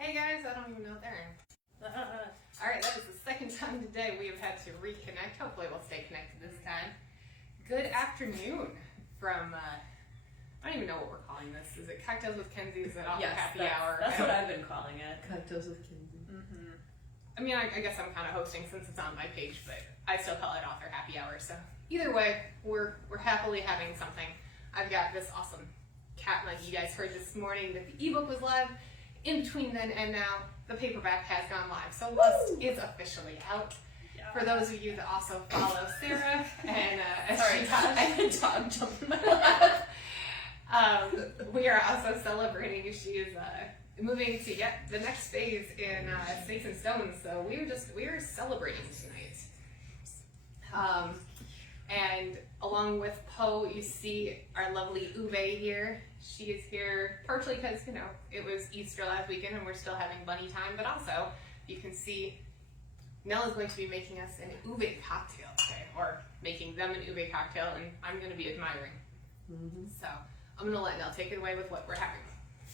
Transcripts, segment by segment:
Hey guys, I don't even know if they're in. Alright, that is the second time today we have had to reconnect. Hopefully we'll stay connected this time. Good afternoon from, I don't even know what we're calling this. Is it Cocktails with Kenzie? Is it off happy hour? That's what I've been calling it. Cocktails with Kenzie. Mm-hmm. I mean, I guess I'm kind of hosting since it's on my page, but I still call it author happy hour. So either way, we're happily having something. I've got this awesome cat mug. You guys heard this morning that the ebook was live. In between then and now, the paperback has gone live. So Lust is officially out. Yeah. For those of you that also follow Sarah and sorry, I had a dog jump in my lap. We are also celebrating. She is moving to yet the next phase in Stakes and Stones. So we were celebrating tonight. And along with Poe, you see our lovely Ube here. She is here partially because, you know, it was Easter last weekend and we're still having bunny time, but also you can see Nell is going to be making us an Ube cocktail today, or making them an Ube cocktail, and I'm going to be admiring. Mm-hmm. So I'm going to let Nell take it away with what we're having.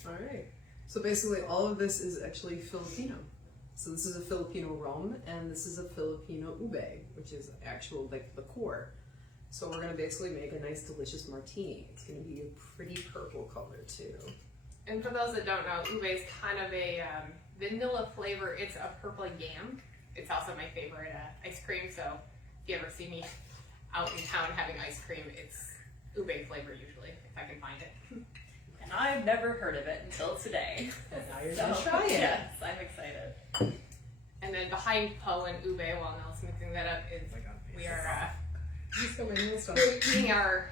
All right. So basically all of this is actually Filipino. So this is a Filipino rum, and this is a Filipino ube, which is actual like liqueur. So we're gonna basically make a nice delicious martini. It's gonna be a pretty purple color too. And for those that don't know, ube is kind of a vanilla flavor. It's a purple yam. It's also my favorite ice cream. So if you ever see me out in town having ice cream, it's ube flavor usually, if I can find it. And I've never heard of it until today. And now you're gonna try it. Yes, I'm excited. And then behind Poe and ube, while Nell's mixing that up, is we are eating our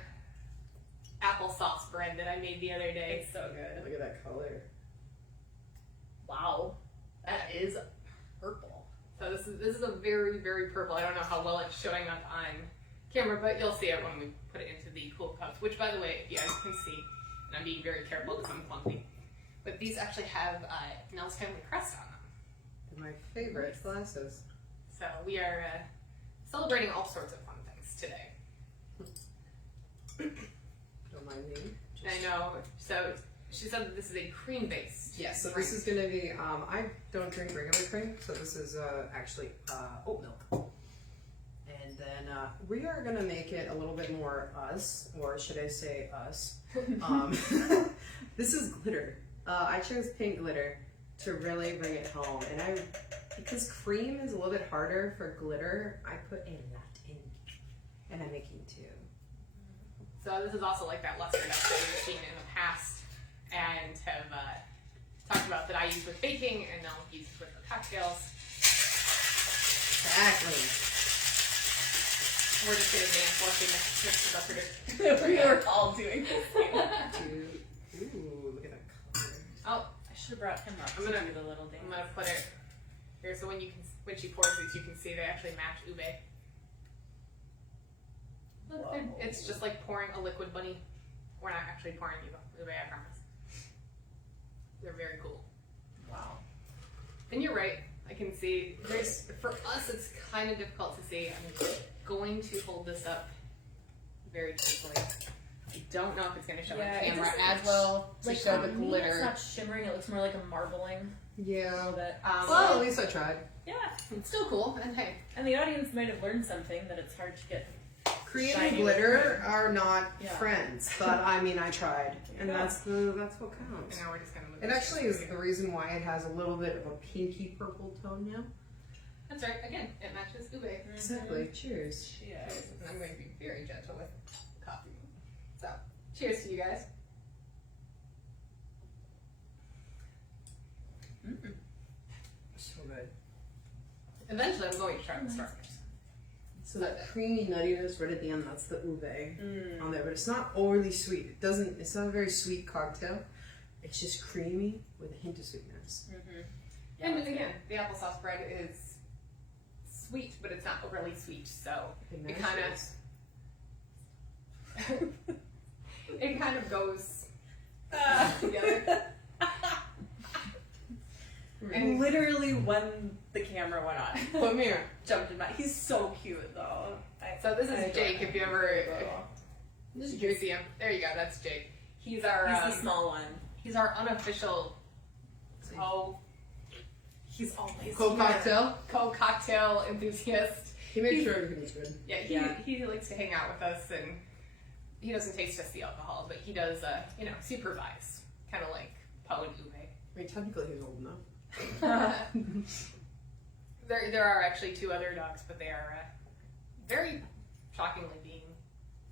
applesauce bread that I made the other day. It's so good. Look at that color. Wow, that is purple. So this is a very, very purple. I don't know how well it's showing up on camera, but you'll see it when we put it into the cool cups, which, by the way, if you guys can see, and I'm being very careful because I'm clumsy, but these actually have Nell's family crest on them. They're my favorite glasses. So we are celebrating all sorts of fun things today. Don't mind me. I know. So she said that this is a cream-based. Yes, so this is gonna be, I don't drink regular cream, so this is actually oat milk. And then we are gonna make it a little bit more us, or should I say us. This is glitter. I chose pink glitter to really bring it home, and because cream is a little bit harder for glitter, I put a lot in, and I'm making two. So this is also like that luster dust that we've seen in the past and have talked about that I use with baking and Nell uses with the cocktails. Exactly. We're just gonna dance watching Mr. Buster. We were all doing this. Ooh, look at that color. Oh, I should have brought him up. I'm gonna do the little dance. I'm gonna put it here so when she pours these, you can see they actually match ube. Look, it's just like pouring a liquid bunny. We're not actually pouring ube, I promise. They're very cool. Wow. And you're right. I can see. For us, it's kind of difficult to see. I'm going to hold this up very carefully. I don't know if it's going to show on camera as well to show the glitter. It's not shimmering. It looks more like a marbling. Yeah. But, well, at least I tried. Yeah. It's still cool. And hey. And the audience might have learned something, that it's hard to get Cream and glitter are not friends, but I mean, I tried, and that's what counts. And now we're just gonna. It actually is the reason why it has a little bit of a pinky purple tone now. That's right. Again, it matches ube. Exactly. Cheers. Cheers. And I'm going to be very gentle with coffee. So, cheers to you guys. So good. Eventually, I'm going to try the Starburst. So that creamy nuttiness right at the end, that's the ube on there, but it's not overly sweet. It's not a very sweet cocktail. It's just creamy with a hint of sweetness. Mm-hmm. Yeah, and again, the applesauce bread is sweet, but it's not overly sweet, so it kind of goes together. And literally when the camera went on, Come here. jumped in my. He's so cute though. So this is Jake. If you ever, this is Jake. There you go. That's Jake. He's our. He's the small one. He's our unofficial He's always Co-cocktail? Co-cocktail enthusiast. He makes sure everything's good. Yeah, he likes to hang out with us, and he doesn't taste just the alcohol, but he does, supervise, kind of like Poe and Ube. I mean, technically he's old enough. There are actually 2 other dogs, but they are very shockingly being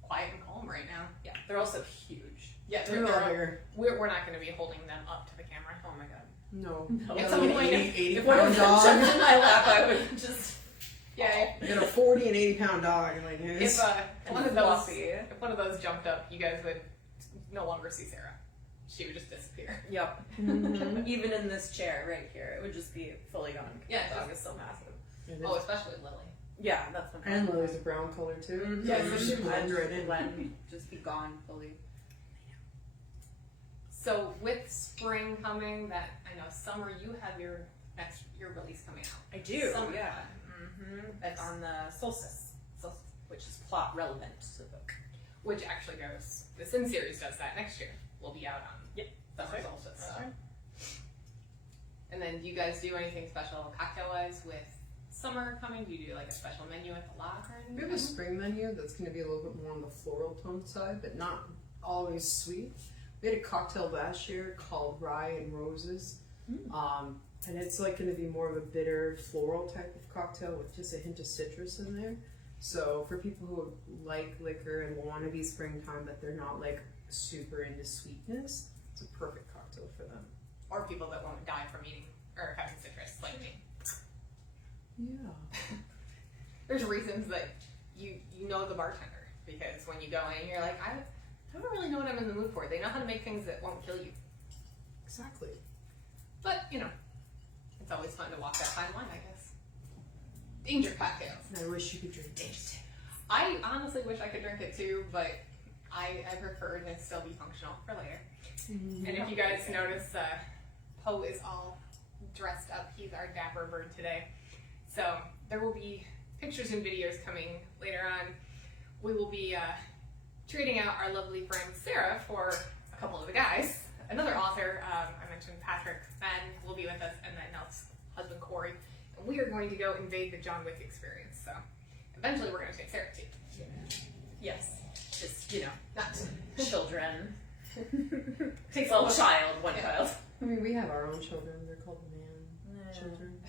quiet and calm right now. Yeah, they're also huge. Yeah, They're all bigger. we're not going to be holding them up to the camera. Oh my god. No. At Like some an point, 80 If one of pound them dog. jumped in my lap, I would just. Yeah, I got a 40 and 80 pound dog. And like, if one of those jumped up, you guys would no longer see Sarah. She would just disappear. Yep. Mhm. Even in this chair right here, it would just be fully gone. Yeah, The dog is so massive. Oh, especially Lily. Yeah, that's my And Lily's a brown color too. Mhm. Yeah, so she she blends right in. Blend, just be gone fully. So with spring coming, that I know summer, you have your release coming out. I do, Summer yeah. fun. That's on the solstice, which is plot relevant to the book. Which actually goes. The Sin series does that next year. We'll be out on summer right. solstice. That's right. And then do you guys do anything special cocktail wise with summer coming? Do you do like a special menu at the lock or anything? We have a spring menu that's going to be a little bit more on the floral tone side, but not always sweet. We had a cocktail last year called Rye and Roses. And it's like going to be more of a bitter floral type of cocktail with just a hint of citrus in there. So for people who like liquor and want to be springtime, but they're not like super into sweetness, it's a perfect cocktail for them. Or people that won't die from eating or having citrus like me. Yeah. There's reasons that you know the bartender, because when you go in, you're like, I don't really know what I'm in the mood for. They know how to make things that won't kill you. Exactly. But, it's always fun to walk that fine line, I guess. Danger cocktails. And I wish you could drink it. I honestly wish I could drink it too, but I prefer to still be functional for later. And if you guys notice, Poe is all dressed up. He's our dapper bird today. So there will be pictures and videos coming later on. We will be treating out our lovely friend Sarah for a couple of the guys. Another author, I mentioned Patrick Fenn, will be with us, and then Nell's husband Corey. And we are going to go invade the John Wick experience. So eventually we're going to take Sarah too. Yes. Just, Not children. takes Well, a little child, one child. I mean, we have our own children. They're called man children.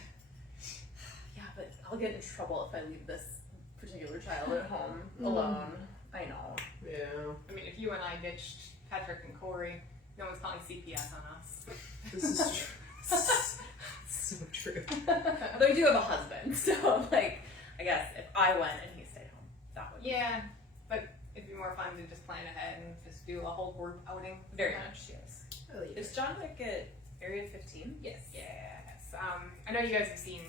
Yeah, but I'll get in trouble if I leave this particular child at home alone. I know. Yeah. I mean, if you and I ditched Patrick and Corey, no one's calling CPS on us. This is true. So true. But I do have a husband, so I guess if I went and he stayed home, that would Yeah, but it'd be more fun to just plan ahead and just do a whole group outing. very much, yes. Oh, yeah. Is John Wick at Area 15? Yes. I know you guys have seen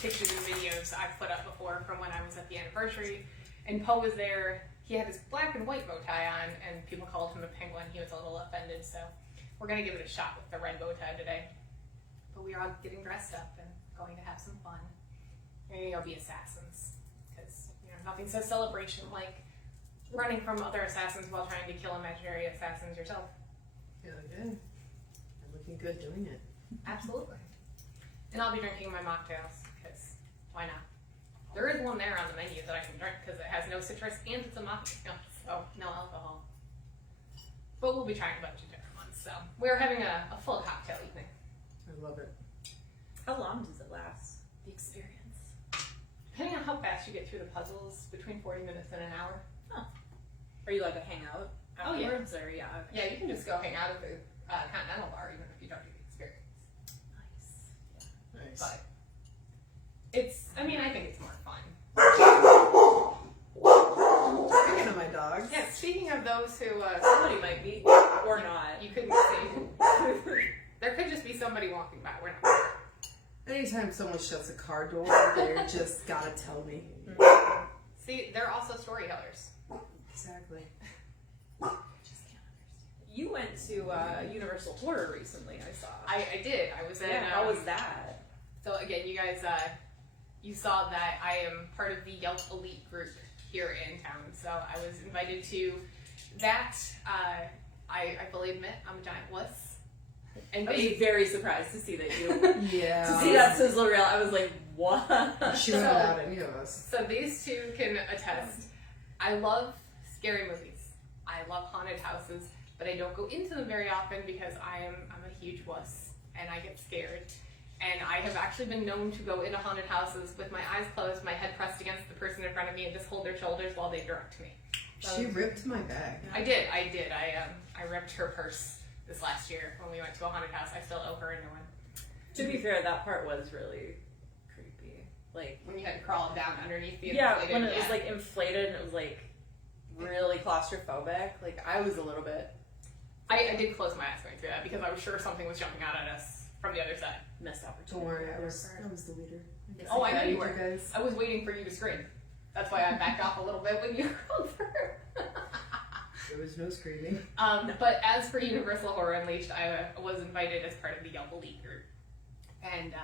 pictures and videos I've put up before from when I was at the anniversary, and Poe was there. He had his black and white bow tie on, and people called him a penguin. He was a little offended, so we're gonna give it a shot with the red bow tie today. But we are all getting dressed up and going to have some fun. We're gonna go be assassins, because nothing says celebration like running from other assassins while trying to kill imaginary assassins yourself. Yeah, good. I'm looking good doing it. Absolutely. And I'll be drinking my mocktails, because why not? There is one there on the menu that I can drink because it has no citrus and it's a mocktail, so no alcohol. But we'll be trying a bunch of different ones, so we're having a full cocktail evening. I love it. How long does it last? The experience. Depending on how fast you get through the puzzles, between 40 minutes and an hour. Are you to hang out Oh, yeah. afterwards? Or yeah. Okay. Yeah, you can just go hang out at the Continental Bar even if you don't do the experience. Nice. But I think it's more fun. Speaking of my dogs. Yeah, speaking of those who, Somebody might be or not. you couldn't see. There could just be somebody walking by. We're not sure. Anytime someone shuts a car door, they're just gotta tell me. See, they're also storytellers. Exactly. Just can't understand. You went to Universal Tour recently, I saw. I did. I was in. How was that? So again, you guys, you saw that I am part of the Yelp Elite group here in town. So I was invited to that. I fully admit I'm a giant wuss. And I was they, very surprised to see that you Yeah. to see that sizzle reel. I was like, what? She wouldn't have any of us. so these two can attest. I love scary movies. I love haunted houses, but I don't go into them very often because I'm a huge wuss and I get scared. And I have actually been known to go into haunted houses with my eyes closed, my head pressed against the person in front of me, and just hold their shoulders while they direct me. She ripped my bag. I did. I ripped her purse this last year when we went to a haunted house. I still owe her a new one. To be fair, that part was really creepy. Like, When you had to crawl down underneath the yeah, inflated, when it was like inflated and it was like really claustrophobic. Like, I was a little bit I did close my eyes going through that because I was sure something was jumping out at us from the other side. missed opportunity. Don't worry, I was the leader. Oh, I know guided you were. guys. I was waiting for you to scream. That's why I backed off a little bit when you called for her. There was no screaming. But as for Universal Horror Unleashed, I was invited as part of the Young Elite group. And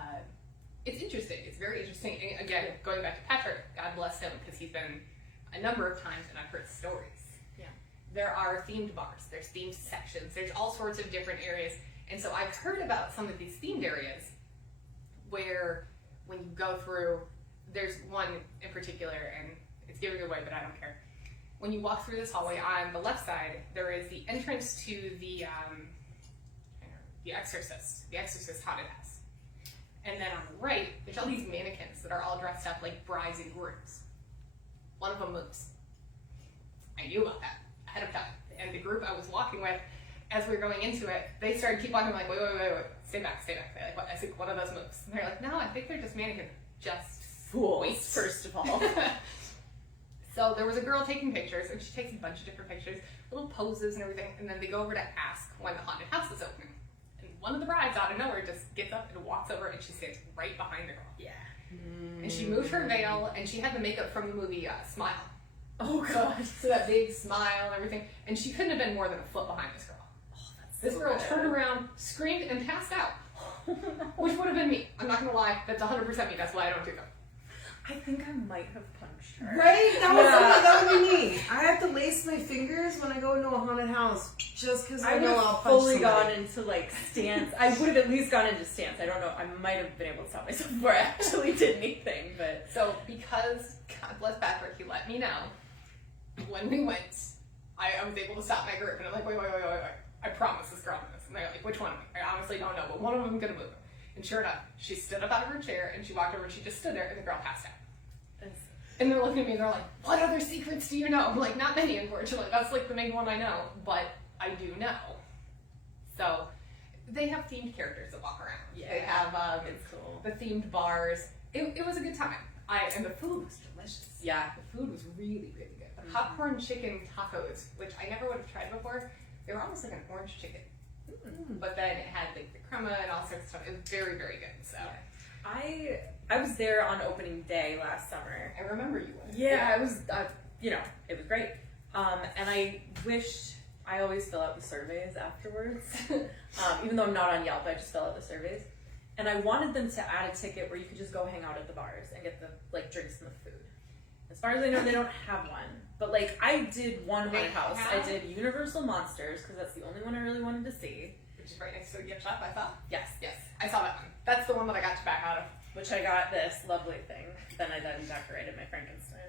it's interesting. It's very interesting. And again, going back to Patrick, God bless him, because he's been a number of times and I've heard stories. Yeah. There are themed bars, there's themed sections, there's all sorts of different areas. And so I've heard about some of these themed areas where when you go through, there's one in particular, and it's giving it away, but I don't care. When you walk through this hallway, on the left side, there is the entrance to the Exorcist haunted house. And then on the right, there's all these mannequins that are all dressed up like brides and grooms. One of them moves. I knew about that ahead of time. And the group I was walking with, as we were going into it, they started keep walking. I'm like, wait, stay back. They're like, what? I think one of those moves. And they're like, no, I think they're just mannequins. Just Fools, wait. first of all. So there was a girl taking pictures, and she takes a bunch of different pictures, little poses and everything, and then they go over to ask when the haunted house is open. And one of the brides out of nowhere just gets up and walks over, and she stands right behind the girl. Yeah. And she moved her veil, and she had the makeup from the movie Smile. Oh So, god. so that big smile and everything. And she couldn't have been more than a foot behind this girl. Oh, that's This so girl good. turned around, screamed, and passed out. Which would have been me. I'm not gonna lie, that's 100% me. That's why I don't do them. I think I might have punched her. Right? That was Yeah. that would be me. I have to lace my fingers when I go into a haunted house just because I I would know I'll have punch fully somebody. gone into like stance. I would have at least gone into stance. I don't know. I might have been able to stop myself before I actually did anything, but So, because God bless Patrick, he let me know when we went, I was able to stop my group, and I'm like, wait. I promise this girl knows. And they're like, which one of them? I honestly don't know, but one of them gonna move. And sure enough, she stood up out of her chair, and she walked over, and she just stood there, and the girl passed out. And they're looking at me, and they're like, what other secrets do you know? I'm like, not many, unfortunately. That's like the main one I know, but I do know. So, they have themed characters that walk around. Yeah. They have it's cool. the themed bars. It was a good time. And the food was delicious. Yeah. The food was really, really good. The popcorn chicken tacos, which I never would have tried before, they were almost like an orange chicken. But then it had like the crema and all sorts of stuff. It was very, very good. So I was there on opening day last summer. I remember you went. Yeah, it was, it was great. And I wished, I always fill out the surveys afterwards. Even though I'm not on Yelp, I just fill out the surveys. And I wanted them to add a ticket where you could just go hang out at the bars and get the like drinks and the food. As far as I know, they don't have one. But like, I did one They haunted house. have- I did Universal Monsters because that's the only one I really wanted to see. Which is right next to the gift shop, I thought. Yes, Yes, I saw that one. That's the one that I got to back out of. which I got this lovely thing. Then I decorated my Frankenstein.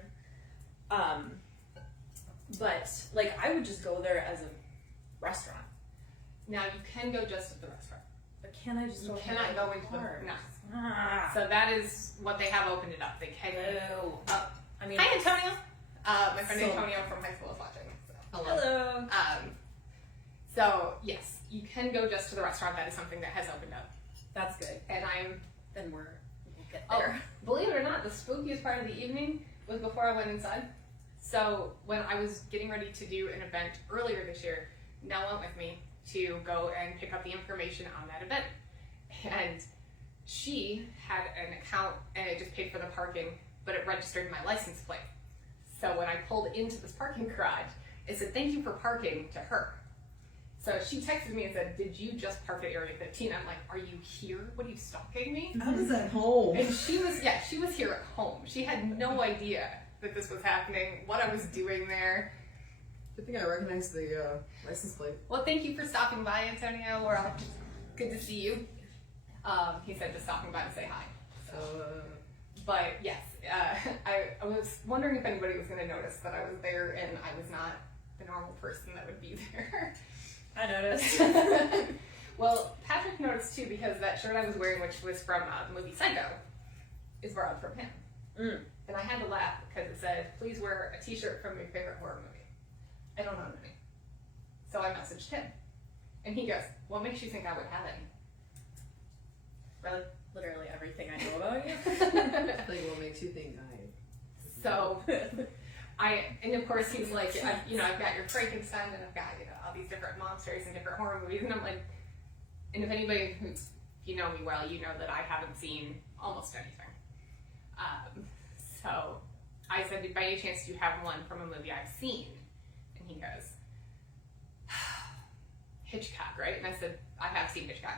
But like, I would just go there as a restaurant. Now you can go just at the restaurant. But can I just You go cannot go into the bars? no. Ah. So that is what they have opened it up. They can go up. I mean, Hi, Antonio. My friend So- Antonio from high school is watching. So. hello. So yes, you can go just to the restaurant. That is something that has opened up, That's good. and I'm. Then we'll get Oh, there. believe it or not, the spookiest part of the evening was before I went inside. So when I was getting ready to do an event earlier this year, Nell went with me to go and pick up the information on that event, and she had an account and it just paid for the parking, but it registered my license plate. So when I pulled into this parking garage, it said, "Thank you for parking" to her. So she texted me and said, "Did you just park at Area 15? I'm like, "Are you here? What, are you stalking me?" I was at home. And she was here at home. She had no idea that this was happening, what I was doing there. I think I recognized the license plate. Well, thank you for stopping by, Antonio. We're all Good to see you. He said just stopping by to say hi. So, But yes, I was wondering if anybody was going to notice that I was there and I was not the normal person that would be there. I noticed. Well, Patrick noticed too because that shirt I was wearing, which was from the movie Psycho, is borrowed from him. Mm. And I had to laugh because it said, please wear a t-shirt from your favorite horror movie. I don't own any. So I messaged him. And he goes, what makes you think I would have any? Really? Literally everything I know about you. like, what makes you think I? So, and of course he's like, I've got your Frankenstein and I've got, all these different monsters and different horror movies. And I'm like, and if anybody who's, you know me well, you know that I haven't seen almost anything. So I said, by any chance do you have one from a movie I've seen? And he goes, Hitchcock, right? And I said, I have seen Hitchcock.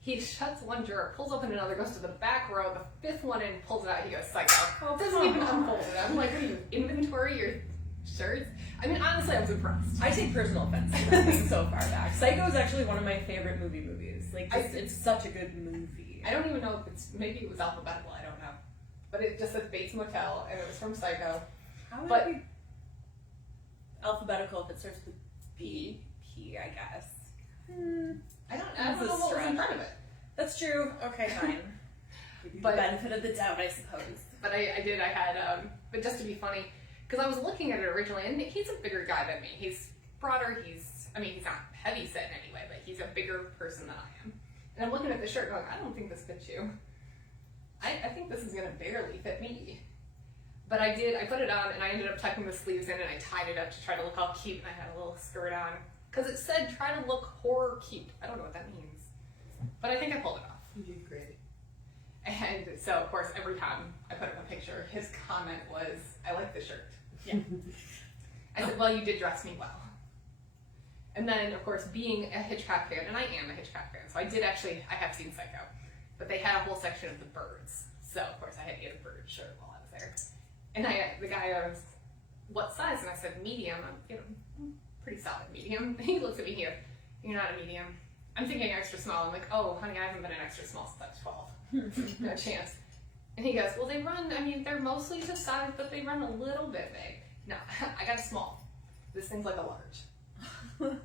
He shuts one drawer, pulls open another, goes to the back row, the fifth one in, pulls it out, he goes, Psycho. Oh, it doesn't even unfold it. I'm like, what do you inventory your shirts? I mean, honestly, I was impressed. I take personal offense to that being so far back. Psycho is actually one of my favorite movies. Like, it's such a good movie. I don't even know if maybe it was alphabetical, I don't know. But it just said Bates Motel, and it was from Psycho. How would But- it be alphabetical if it starts with B? P, I guess. I don't That's know a what was in stretch. front of it. That's true. Okay, fine. Give you But- the benefit of the doubt, I suppose. But I had, but just to be funny, because I was looking at it originally, and he's a bigger guy than me. He's broader, he's not heavy set in any way, but he's a bigger person than I am. And I'm looking at the shirt going, I don't think this fits you. I think this is going to barely fit me. But I put it on, and I ended up tucking the sleeves in, and I tied it up to try to look all cute, and I had a little skirt on. Because it said, try to look horror cute. I don't know what that means. But I think I pulled it off. You did great. And so, of course, every time I put up a picture, his comment was, I like the shirt. Yeah. I said, well, you did dress me well. And then, of course, being a Hitchcock fan, and I am a Hitchcock fan, so I have seen Psycho. But they had a whole section of the birds. So, of course, I had to get a bird shirt while I was there. And the guy asked, what size? And I said, medium. I'm, pretty solid medium. He looks at me here, you're not a medium. I'm thinking extra small. I'm like, oh, honey, I haven't been an extra small since I was 12. No chance. And he goes, well, they run, they're mostly the size, but they run a little bit big. No, I got a small. This thing's like a large.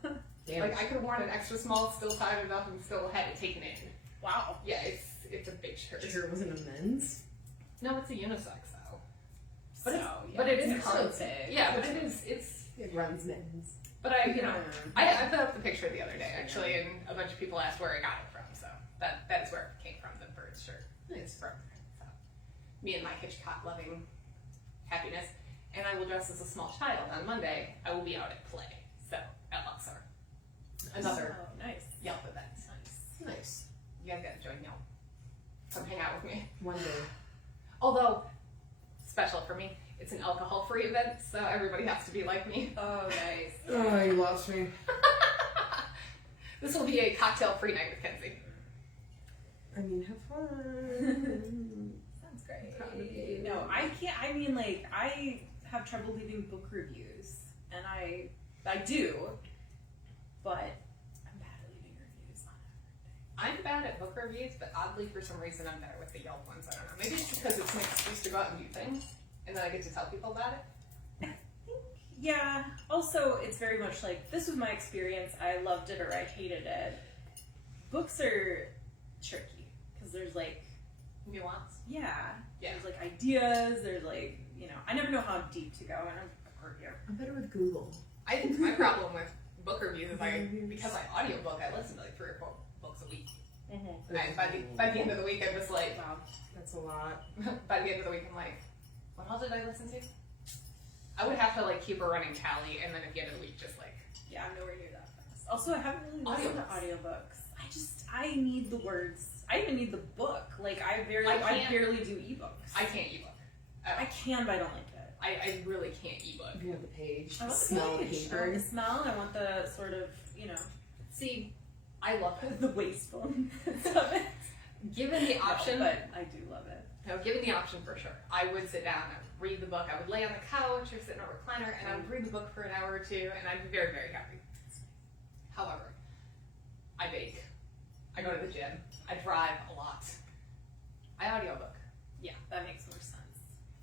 Damn. Like, I could have worn an extra small, still tied it up, and still had it taken in. Wow. Yeah, it's a big shirt. Sure, it wasn't a men's. No, it's a unisex, though. But, So, but it is it's comfy. big. Yeah, but it's, It runs men's. but I put up the picture the other day, actually, and a bunch of people asked where I got it from, so that is where it came from, the bird's shirt. It's from so, me and my Hitchcock loving happiness. And I will dress as a small child on Monday. I will be out at play, so at Luxor. Another nice. Yelp event. Nice. You guys gotta join Yelp. Come hang out with me. One day. Although, special for me, it's an alcohol-free event, so everybody has to be like me. Oh, nice. Oh, you lost me. This will be a cocktail-free night with Kenzie. I mean, have fun. Sounds great. Proud of you. No, I can't. I have trouble leaving book reviews, and I do, but I'm bad at leaving reviews on I'm bad at book reviews, but oddly, for some reason, I'm better with the Yelp ones. I don't know. Maybe it's because it's an excuse to go out and do things, and then I get to tell people about it. Yeah. Also, it's very much like, this was my experience. I loved it or I hated it. Books are tricky because there's like, Nuance. yeah, Yeah. there's like ideas. There's like, I never know how deep to go, and I'm a reviewer. I'm better with Google. I think my problem with book reviews is because I audiobook, I listen to like 3 or 4 books a week. Mm-hmm. And by the end of the week, I'm just like, Wow, that's a lot. by the end of the week, I'm like, what else did I listen to? I would have to like keep a running tally, and then at the end of the week, just like, Yeah, I'm nowhere near that fast. Also, I haven't really listened to audiobooks. I need the words. I even need the book. Like, I barely do ebooks. I can't ebook. I can, but I don't like it. I really can't ebook. You have the page. I want the smell of page. I paper. want the smell. I want the sort of, See, I love it. the wastefulness of it. Given the option, No, but I do love it. no, given the option for sure, I would sit down and read the book. I would lay on the couch or sit in a recliner, and I would read the book for an hour or two, and I'd be very, very happy. However, I bake. I go to the gym. I drive a lot. I audiobook. Yeah, that makes more sense.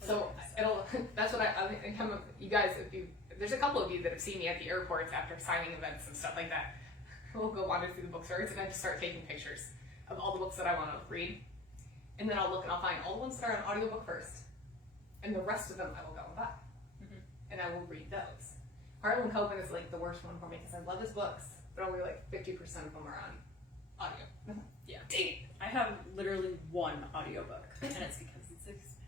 So that's what I think you guys, there's a couple of you that have seen me at the airports after signing events and stuff like that. We'll go wander through the bookstores and I just start taking pictures of all the books that I want to read. And then I'll look and I'll find all the ones that are on audiobook first. And the rest of them I will go and buy. Mm-hmm. And I will read those. Harlan Coben is like the worst one for me because I love his books, but only like 50% of them are on audio. Yeah. Dang it. I have literally one audiobook, and it's because it's expensive.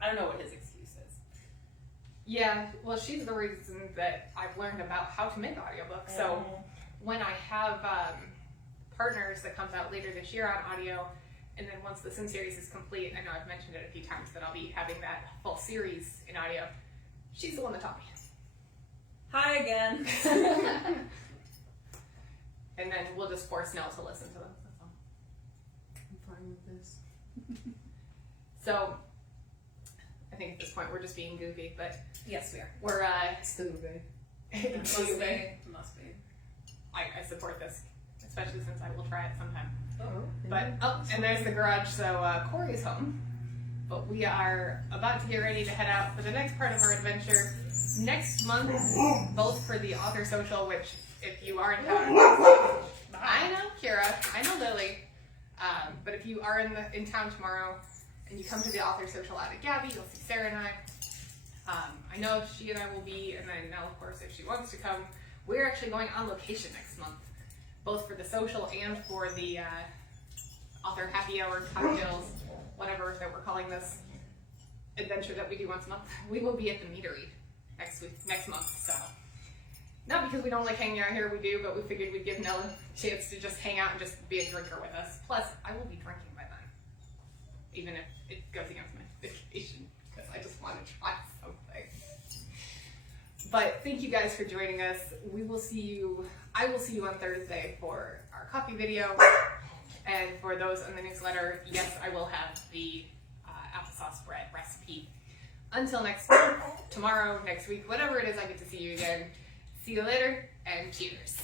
I don't know what his excuse is. Yeah, well, she's the reason that I've learned about how to make audiobooks. So when I have partners that comes out later this year on audio, and then once the Sim series is complete, I know I've mentioned it a few times that I'll be having that full series in audio. She's the one that taught me. Hi again. And then we'll just force Nell to listen to them. That's all. I'm fine with this. So I think at this point we're just being goofy, but Yes, we are. we're Stupid. Must be. Must be. I support this, especially since I will try it sometime. Oh, But and there's the garage. So Corey's home, but we are about to get ready to head out for the next part of our adventure next month, both for the author social, which if you are in town, I know Kira, I know Lily, but if you are in town tomorrow and you come to the author social out at Gabby, you'll see Sarah and I. I know she and I will be, and then Nell, of course, if she wants to come. We're actually going on location next month, both for the social and for the author happy hour cocktails, whatever that we're calling this adventure that we do once a month. We will be at the meadery next month. So not because we don't like hanging out here, we do, but we figured we'd give Nell a chance to just hang out and just be a drinker with us. Plus, I will be drinking by then, even if it goes against my vacation, because I just want to try something. But thank you guys for joining us. I will see you on Thursday for our coffee video. And for those in the newsletter, yes, I will have the applesauce bread recipe. Until next month, tomorrow, next week, whatever it is, I get to see you again. See you later, and cheers.